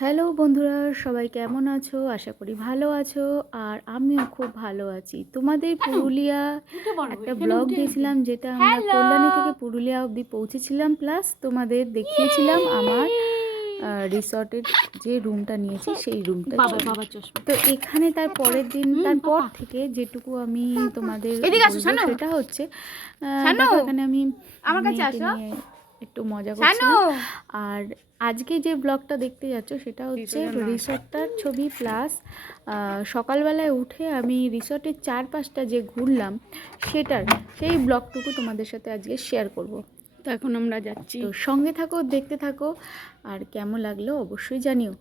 Hello বন্ধুরা সবাই কেমন আছো? আশা করি ভালো আছো। আর আমিও খুব ভালো আছি। তোমাদের পুরুলিয়া একটা ব্লগ দিয়েছিলাম যেটা আমরা কল্যাণী থেকে পুরুলিয়া অবধি পৌঁছেছিলাম। প্লাস তোমাদের দেখিয়েছিলাম আমার রিসর্টের যে রুমটা নিয়েছি সেই রুমটা তো এখানে তার পরের দিন তারপর থেকে যেটুকু আমি তোমাদের। সেটা হচ্ছে এখানে আমি আমার কাছে নিয়ে একটু মজা করছিলাম। আর আজকে যে ব্লগটা দেখতে যাচ্ছ সেটা হচ্ছে রিসর্টটার ছবি প্লাস সকালবেলায় উঠে আমি রিসর্টের চারপাশটা যে ঘুরলাম সেটার সেই ব্লগটুকু তোমাদের সাথে আজকে শেয়ার করব। তো এখন আমরা যাচ্ছি। তো সঙ্গে থাকো দেখতে থাকো আর কেমন লাগল অবশ্যই জানিও।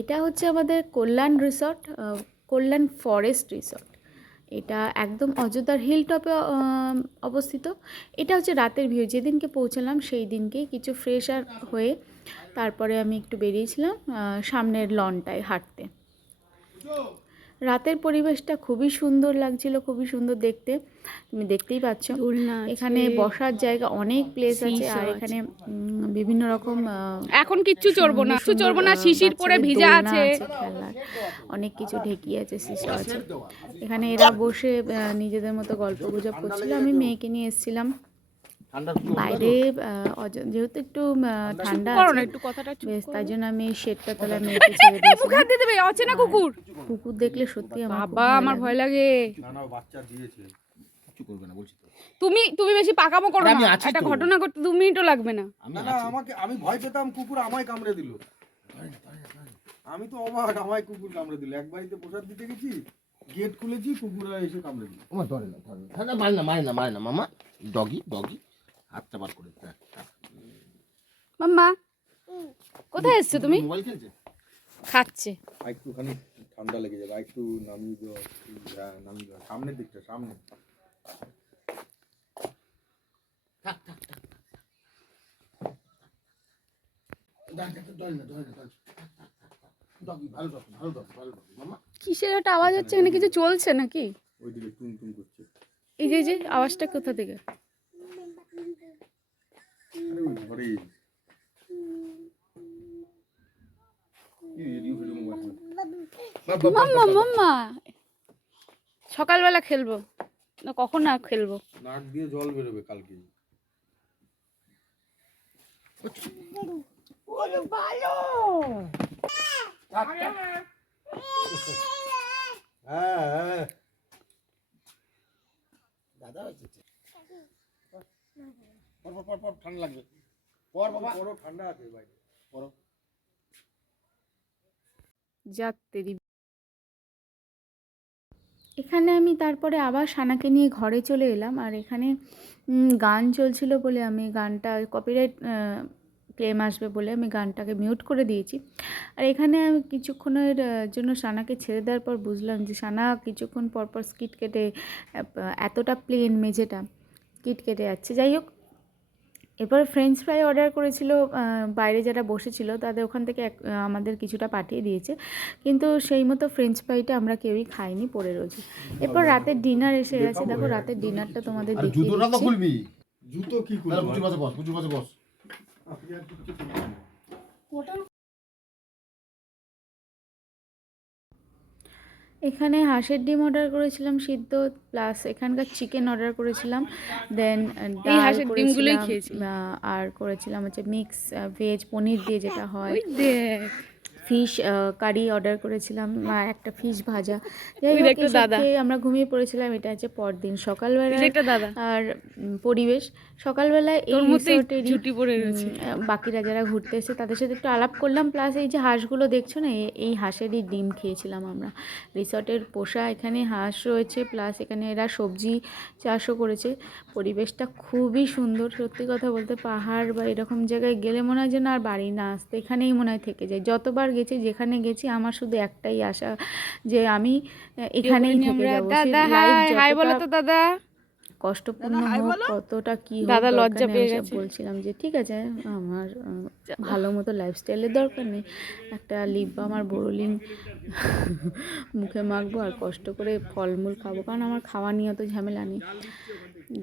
এটা হচ্ছে আমাদের Kalyan resort Kalyan forest resort এটা একদম অযোধ্যার হিল টপে অবস্থিত। এটা হচ্ছে রাতের ভিউ যেদিনকে পৌঁছলাম সেই দিনকে কিছু ফ্রেশ আর হয়ে তারপরে আমি একটু বেরিয়েছিলাম সামনের লনটায় হাঁটতে। রাতের পরিবেশটা খুবই সুন্দর লাগছিল খুবই সুন্দর দেখতে। তুমি দেখতেই পাচ্ছ। এখানে বসার জায়গা অনেক প্লেস আছে আর এখানে বিভিন্ন রকম এখন কিচ্ছু চড়বো না। কিচ্ছু চড়বো না শিশির পরে ভিজা আছে। অনেক কিছু ঢেকি আছে শিশু আছে। এখানে এরা বসে নিজেদের মতো গল্প গুজব করছিল। আমি মেয়েকে নিয়ে এসেছিলাম। বাইরে যেহেতু একটু ঠান্ডা করো না আছে একটু কথাটা চুপ বেশ তাই জন্য আমি শেডটা তলায় মেয়েকে ছেড়ে দিয়েছিলাম মুখে হাত দেবে অচেনা কুকুর। কুকুর দেখলে সত্যি আমার বাবা আমার ভয় লাগে। না না বাচ্চা দিয়েছে। কিছু করবে না বলছি তো। তুমি তুমি বেশি পাকামো করো না। একটা ঘটনা করতে দু মিনিটও লাগবে না। আমি না আমাকে আমি ভয় পেতাম কুকুর আমায় কামড়ে দিল। আমি তো অবাক আমায় কুকুর কামড়ে দিল। এক বাড়িতে প্রসাদ দিতে গেছি গেট খুলেছি কুকুররা এসে কামড়ে দিল। আমার ধরে না ধরে না। ধরে না, মারে না মারে না মারে না মামা। ডগি ডগি হাতটা বার করে। মাম্মা কোথায় এসছো তুমি? মোবাইল খেলছে? খাচ্ছে। একটুখানি ঠান্ডা লেগে যাবে একটু নামিয়ে দাও হ্যাঁ নামিয়ে দাও সামনের দিকটা সামনে। কিসের একটা আওয়াজ হচ্ছে? এখানে কিছু চলছে নাকি? এই যে এই যে আওয়াজটা কোথা থেকে? ঘরে মাম্মা মাম্মা। সকালবেলা খেলব। না কখন না খেলব? নাক দিয়ে জল বেরোবে কালকে। হ্যাঁ হ্যাঁ। দাদা ঠান্ডা লাগবে। পর বাবা। বড় ঠান্ডা আছে বাইরে পর যাত্রী এখানে আমি তারপরে আবার সানাকে নিয়ে ঘরে চলে এলাম আর এখানে গান চলছিল বলে আমি গানটা কপিরাইট ক্লেম আসবে বলে আমি গানটাকে মিউট করে দিয়েছি। আর এখানে আমি কিছুক্ষণের জন্য সানাকে ছেড়ে দেওয়ার পর বুঝলাম যে সানা কিছুক্ষণ পর পর স্কিট কেটে এতটা প্লেন মেঝেটা কিট কেটে যাচ্ছে। যাই হোক এরপর ফ্রেঞ্চ ফ্রাই অর্ডার করেছিল বাইরে যারা বসেছিল তাদের ওখান থেকে এক- আমাদের কিছুটা পাঠিয়ে দিয়েছে। কিন্তু সেই মতো ফ্রেঞ্চ ফ্রাইটা আমরা কেউই খাইনি পরে রয়েছে এরপর রাতের ডিনার এসে গেছে। দেখো রাতের ডিনারটা তোমাদের দেখিয়ে জুতোটা দিচ্ছি। খুলবি। জুতো কি করব পুজোর বস বস। এখানে হাঁসের ডিম অর্ডার করেছিলাম সিদ্ধ প্লাস এখানকার চিকেন অর্ডার করেছিলাম দেন এই হাঁসের ডিমগুলোই খেয়েছি। আর করেছিলাম হচ্ছে মিক্স ভেজ পনির দিয়ে যেটা হয় দেখ ফিশ কারি অর্ডার করেছিলাম একটা ফিশ ভাজা। যাই হোক আমরা ঘুমিয়ে পড়েছিলাম এটা হচ্ছে পরদিন সকালবেলা। আর পরিবেশ। সকালবেলায় এই ছুটি পড়ে রয়েছে। বাকিরা যারা ঘুরতে এসে তাদের সাথে একটু আলাপ করলাম। প্লাস এই যে হাঁসগুলো দেখছ না এই হাঁসেরই ডিম খেয়েছিলাম আমরা। রিসর্টের পোষা এখানে হাঁস রয়েছে। প্লাস এখানে এরা সবজি চাষও করেছে। পরিবেশটা খুবই সুন্দর। সত্যি কথা বলতে পাহাড় বা এরকম জায়গায় গেলে মনে হয় যেন আর বাড়ি না আসতে এখানেই মনে হয় থেকে যায়। যতবার গেছি যেখানে গেছি আমার শুধু একটাই আশা যে আমি এখানেই থেকে যাব। দাদা হাই হাই বলো তো দাদা। কষ্টপূর্ণ হোক কতটা কি দাদা লজ্জা পেয়ে গেছে। বলছিলাম যে ঠিক আছে আমার ভালো মতো লাইফস্টাইলের দরকার নেই। একটা লিপ বাম আর বোরোলিন মুখে মাখবো আর কষ্ট করে ফলমূল খাব। কারণ আমার খাওয়া নিয়ে অত ঝামেলা নেই।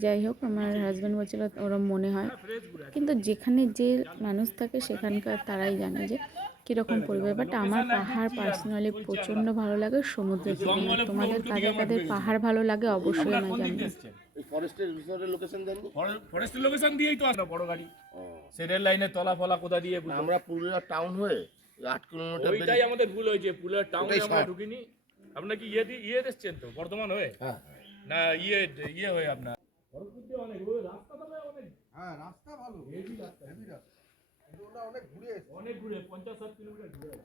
যাই হোক আমার হাজব্যান্ড বলছিল ওরম মনে হয়। কিন্তু যেখানে যে মানুষ থাকে সেখানকার তারাই জানে যে কীরকম পরিবেশ। বাট আমার পাহাড় পার্সোনালি প্রচণ্ড ভালো লাগে সমুদ্র তোমাদের কাদের কাদের পাহাড় ভালো লাগে অবশ্যই ফরেস্টের লোকেশন জানি ফরেস্টের লোকেশন দিয়েই তো আসলো বড় গাড়ি। সে রেল লাইনে তলা ফলা কোথা দিয়ে আমরা পুরুলিয়া টাউন হয়ে ওই আট কিলোমিটার ওইটাই আমাদের ভুল হয়েছে। পুলের টাউনে আমরা ঢুকিনি। আপনার কি ইয়ে দিয়ে ইয়ে এসছেন তো? বর্ধমান হয়ে? হ্যাঁ। না ইয়ে ইয়ে হয়ে আপনার হ্যাঁ রাস্তা ভালো। হেভি রাস্তা। হেভি রাস্তা। কিন্তু ওটা অনেক ঘুরে অনেক দূরে পঞ্চাশ ষাট কিলোমিটার দেখ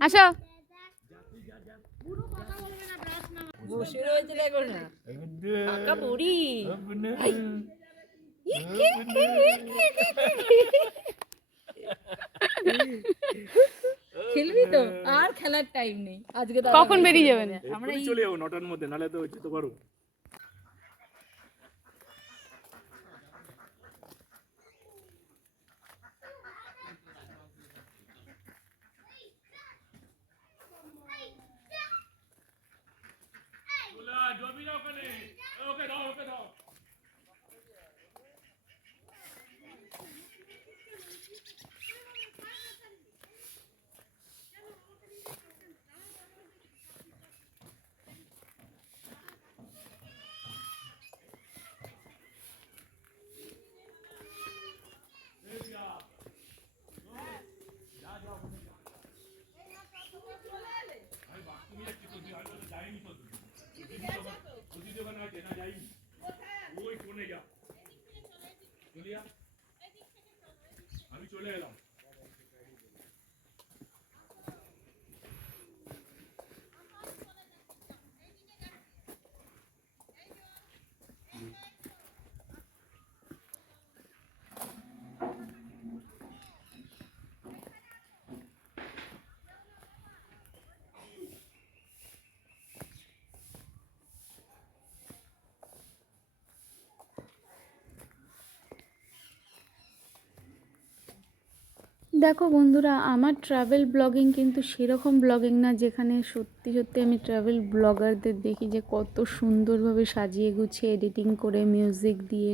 আসো। বসে রয়েছে দেখো না। বুড়ি খেলবি তো আর খেলার টাইম নেই আজকে তো কখন বেরিয়ে যাবেন আমরা চলে যাব নটার মধ্যে নালে তো যেতে পারো ওকে দাও ওকে দাও ওই কোনে যা চলিয়া আমি চলে এলাম দেখো বন্ধুরা, আমার ট্রাভেল ব্লগিং কিন্তু সেরকম ব্লগিং না যেখানে সত্যি সত্যি আমি ট্রাভেল ব্লগারদের দেখি যে কত সুন্দরভাবে সাজিয়ে গুছিয়ে এডিটিং করে মিউজিক দিয়ে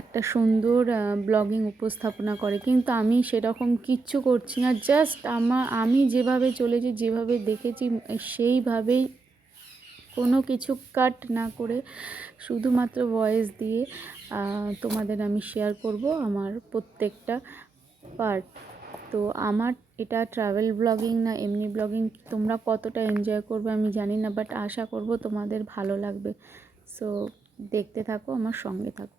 একটা সুন্দর ব্লগিং উপস্থাপনা করে। কিন্তু আমি সেরকম কিচ্ছু করছি না জাস্ট আমার আমি যেভাবে চলেছি, যেভাবে দেখেছি, সেইভাবেই কোনো কিছু কাট না করে শুধুমাত্র ভয়েস দিয়ে তোমাদের আমি শেয়ার করব আমার প্রত্যেকটা পার্ট তো আমার এটা ট্রাভেল ব্লগিং না এমনি ব্লগিং তোমরা কতটা এনজয় করবে আমি জানি না বাট আশা করব তোমাদের ভালো লাগবে। সো দেখতে থাকো, আমার সঙ্গে থাকো।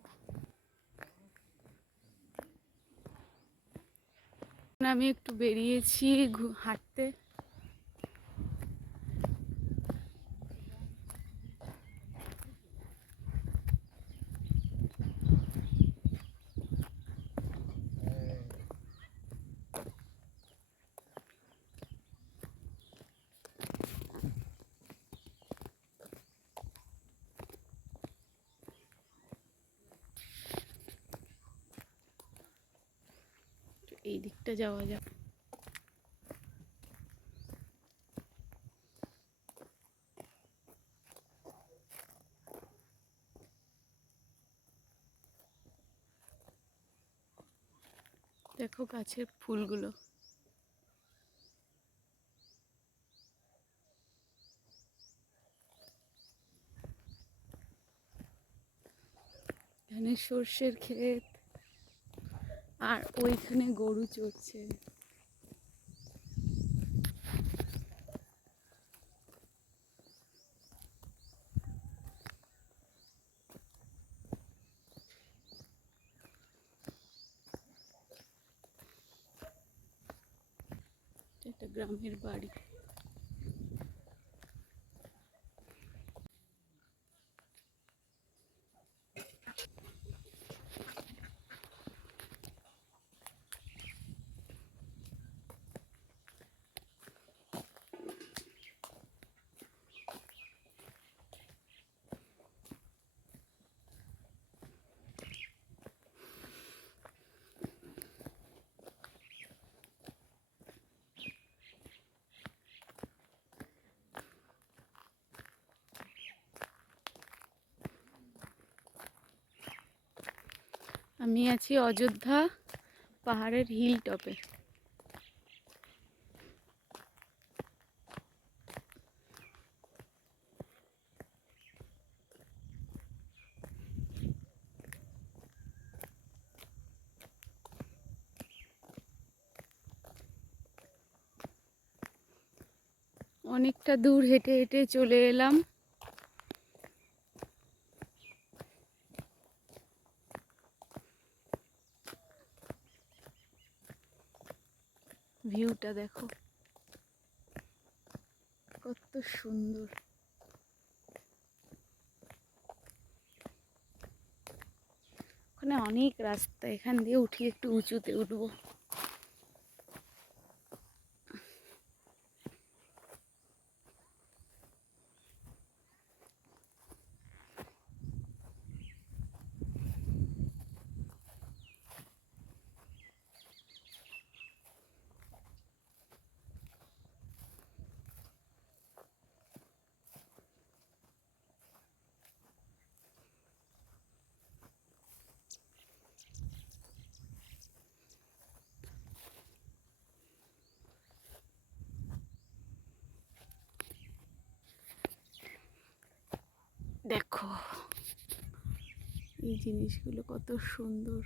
আমি একটু বেরিয়েছি হাঁটতে। এই দিকটা যাওয়া যাক। দেখো গাছের ফুলগুলো। এখানে সর্ষের ক্ষেত আর ওইখানে গরু চড়ছে। একটা গ্রামের বাড়ি। আমি আছি অযোধ্যা পাহাড়ের হিল টপে অনেকটা দূর হেঁটে হেঁটে চলে এলাম। ভিউটা দেখো। কত সুন্দর। ওখানে অনেক রাস্তা এখান দিয়ে উঠি একটু উঁচুতে উঠবো। দেখো। এই জিনিসগুলো কত সুন্দর।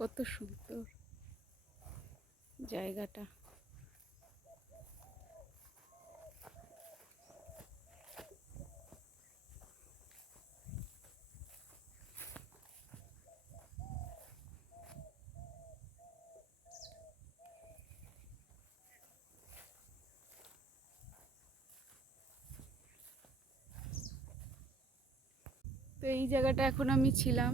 কত সুন্দর জায়গাটা। তো এই জায়গাটা এখন আমি ছিলাম।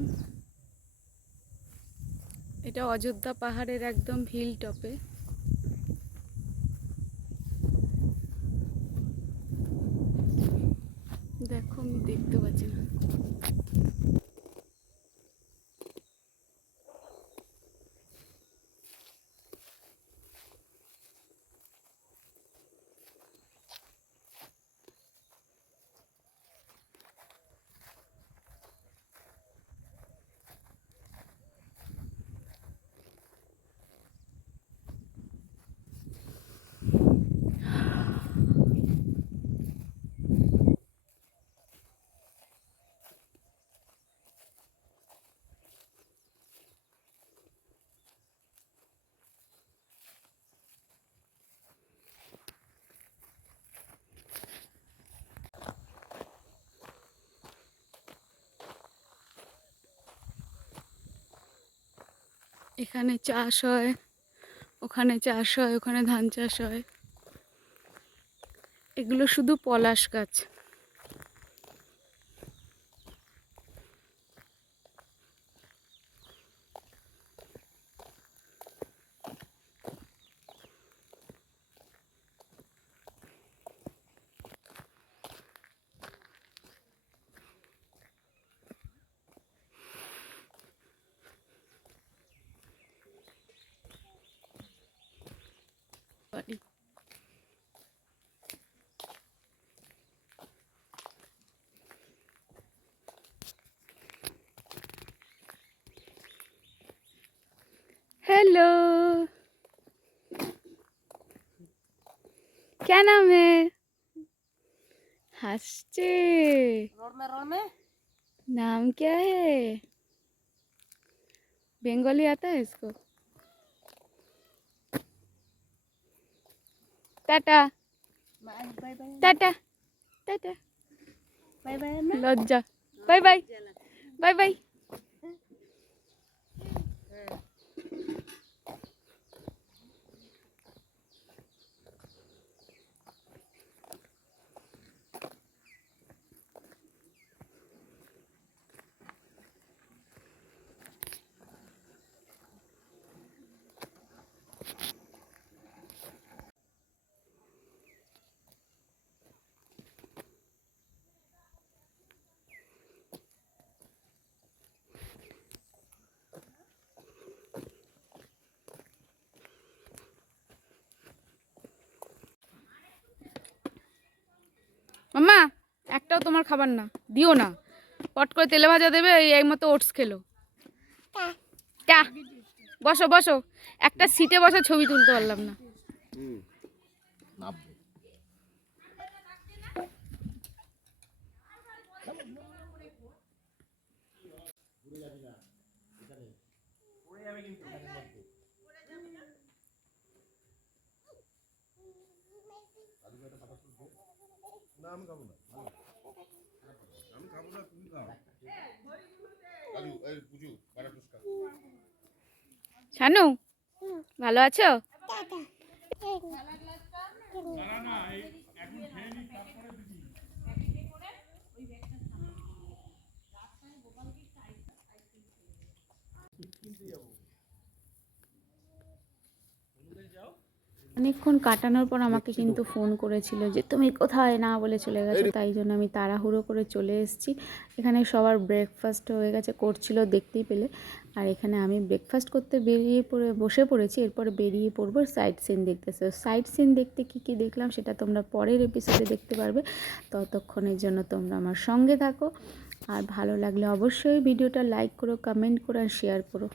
এটা অযোধ্যা পাহাড়ের একদম হিল টপে দেখো আমি দেখতে পাচ্ছি না। এখানে চাষ হয় ওখানে চাষ হয় ওখানে ধান চাষ হয়। এগুলো শুধু পলাশ গাছ। পারি हेलो क्या नाम है हंसते नाम क्या है बंगाली आता है इसको টাটা। Tata tata. লজ্জা। Bye bye. Bye bye. একটাও তোমার খাবার না। দিও না। পট করে তেলে ভাজা দেবে, এই মতো ওটস খেলো। টা বসো বসো। একটা সিটে বসে ছবি তুলতে পারলাম না। আমি নামবে কালু এই পুজু বারা পুষ্কা শানু ভালো আছো? অনেকক্ষণ কাটানোর পর আমাকে কিন্তু ফোন করেছিল যে তুমি কোথায়? না বলে চলে গেছো। তাই জন্য আমি তাড়াহুড়ো করে চলে এসেছি। এখানে সবার ব্রেকফাস্ট হয়ে গেছে করছিল দেখতেই পেলে। আর এখানে আমি ব্রেকফাস্ট করতে বেরিয়ে পড়ে বসে পড়েছি। এরপরে বেরিয়ে পড়ব সাইড সিন দেখতে। সো সাইড সিন দেখতে কী কী দেখলাম সেটা তোমরা পরের এপিসোডে দেখতে পারবে। ততক্ষণের জন্য তোমরা আমার সঙ্গে থাকো। আর ভালো লাগলে অবশ্যই ভিডিওটা লাইক করো কমেন্ট করো আর শেয়ার করো।